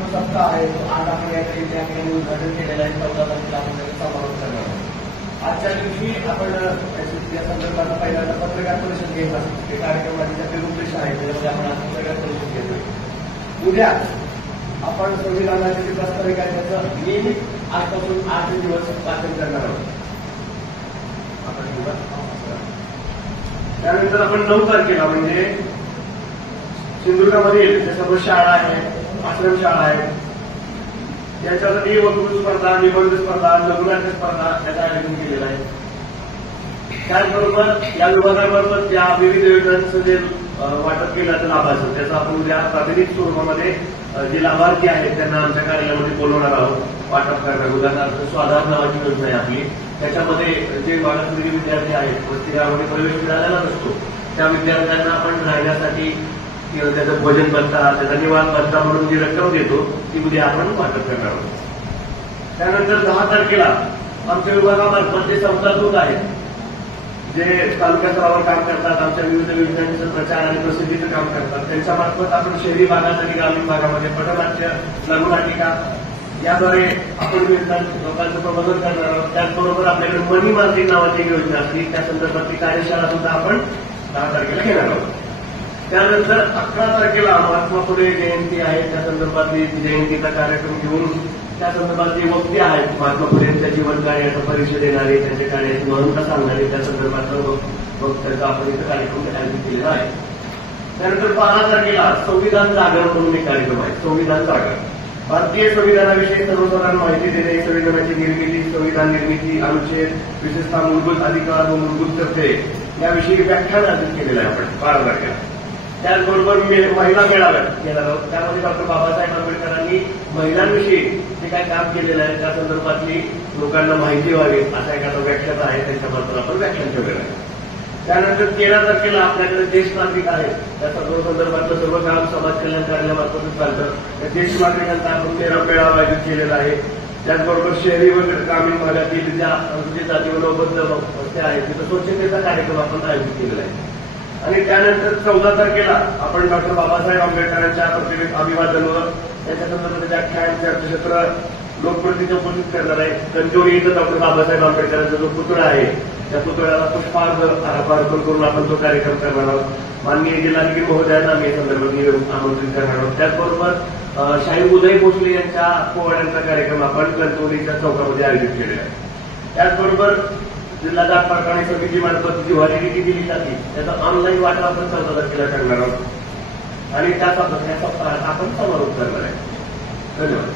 जो सप्ताह आहे तो आज आपण या ठिकाणी उद्घाटन केलेलं आहे. 14 तारखेला आपण त्याचा समारोप करणार आहोत. आजच्या दिवशी आपण या संदर्भात पहिल्यांदा पत्रकार परिषद घेत असतो. हे कार्यक्रमाची जी रूपरेषा आहे त्याच्यामध्ये आपण आज पत्रकार परिषद घेतोय. उद्या आपण संविधानाचे जे प्रस्तावित आहे त्याचं नियमित आजपासून 8 दिवस वाचन करणार आहोत. त्यानंतर आपण 9 तारखेला म्हणजे सिंधुदुर्गामध्ये जे सर्व शाळा आहेत, आश्रमशाळा आहेत, याच्यासाठी वक्तृत्व स्पर्धा, निबंध स्पर्धा, लघुनाट्य स्पर्धा याचं आयोजन केलेलं आहे. त्याचबरोबर या विभागामार्फत या विविध योजनांचं जे वाटप केलं लाभाचं त्याचं आपण उद्या प्रातिनिधिक स्वरूपामध्ये जे लाभार्थी आहेत त्यांना आमच्या कार्यालयामध्ये बोलवणार आहोत, वाटप करणार. उदाहरणार्थ स्वाधार नावाची योजना आहे आपली, त्याच्यामध्ये जे मागासवर्गीय विद्यार्थी आहेत, वसतिगृहामध्ये प्रवेश मिळालेला नसतो त्या विद्यार्थ्यांना आपण राहण्यासाठी किंवा त्याचं भोजन भत्ता, त्याचा निवास भत्ता म्हणून जी रक्कम देतो ती उद्या आपण वाटप करणार आहोत. त्यानंतर 10 तारखेला आमच्या विभागामार्फत जे समतादूत आहेत, जे तालुका स्तरावर काम करतात, आमच्या विविध योजनांचं प्रचार आणि प्रसिद्धीचं काम करतात, त्यांच्यामार्फत आपण शहरी भागात आणि ग्रामीण भागामध्ये पटनाट्य, लघुनाटिका याद्वारे आपण लोकांचं प्रबोधन करणार आहोत. त्याचबरोबर आपल्याकडे मनी मार्केट नावाची एक योजना असली, त्या संदर्भातली कार्यशाळा सुद्धा आपण 10 तारखेला घेणार आहोत. त्यानंतर 11 तारखेला महात्मा फुले जयंती आहे, त्या संदर्भातली जयंतीचा कार्यक्रम घेऊन त्या संदर्भात जे वक्ते आहेत महात्मा फुले यांच्या जीवन कार्याचा परिचय देणारे, त्यांच्या कार्याची महत्ता सांगणारे, त्या संदर्भात वक्त्यांचा आपण इथं कार्यक्रम आयोजित केलेला आहे. त्यानंतर 12 तारखेला संविधान जागरण म्हणून एक कार्यक्रम आहे. संविधान जागरण भारतीय संविधानाविषयी सर्वसाधारण माहिती देणे, संविधानाची निर्मिती, संविधान निर्मिती, अनुच्छेद, विशेषतः मूलभूत अधिकार व मूलभूत कर्तव्ये याविषयी व्याख्यान आयोजित केलेलं आहे आपण 12 तारखेला. त्याचबरोबर महिला मेळाव्यात घेणार आहोत. त्यामध्ये डॉक्टर बाबासाहेब आंबेडकरांनी महिलांविषयी जे काही काम केलेलं आहे त्या संदर्भातली लोकांना माहिती व्हावी असा एखादा व्याख्याता आहे, त्यांच्याबद्दल आपण व्याख्यान ठेवलेलं आहे. त्यानंतर 13 तारखेला आपल्याकडे ज्येष्ठ नागरिक आहेत, त्या सर्व संदर्भातलं सर्व काम समाज कल्याण कार्यालयामार्फतच चालतं. त्या ज्येष्ठ नागरिकांचा आपण मेळावा आयोजित केलेला आहे. त्याचबरोबर शहरी व ग्रामीण भागातील ज्या अनुसूचित जाती व नवबद्ध वस्त्या आहेत तिथं स्वच्छतेचा कार्यक्रम आपण आयोजित केलेला आहे. आणि त्यानंतर 14 तारखेला आपण डॉक्टर बाबासाहेब आंबेडकरांच्या प्रतिमेत अभिवादन व त्यांच्या संदर्भात व्याख्यान, चर्चासत्र, लोकप्रतिनिधी उपस्थित करणार आहे. कंजोरी इथं डॉक्टर बाबासाहेब आंबेडकरांचा जो पुतळा आहे त्या पुतळ्याला पुष्पार्पण करून आपण तो कार्यक्रम करणार आहोत. माननीय जिल्हाधिकारी महोदयांना आम्ही संदर्भात आमंत्रित करणार आहोत. त्याचबरोबर शाहीर उदय भोसले यांच्या पोवाड्यांचा कार्यक्रम आपण कंजोरीच्या चौकामध्ये आयोजित केलेला आहे. त्याचबरोबर जिल्हा जात पडताळणी समितीमार्फत जी व्हॅलिडिटी दिली जाते त्याचा ऑनलाईन वाटा आपण 14 तारखेला करणार आहोत आणि त्या सप्ताहात आपण समारोप करणार आहे. धन्यवाद.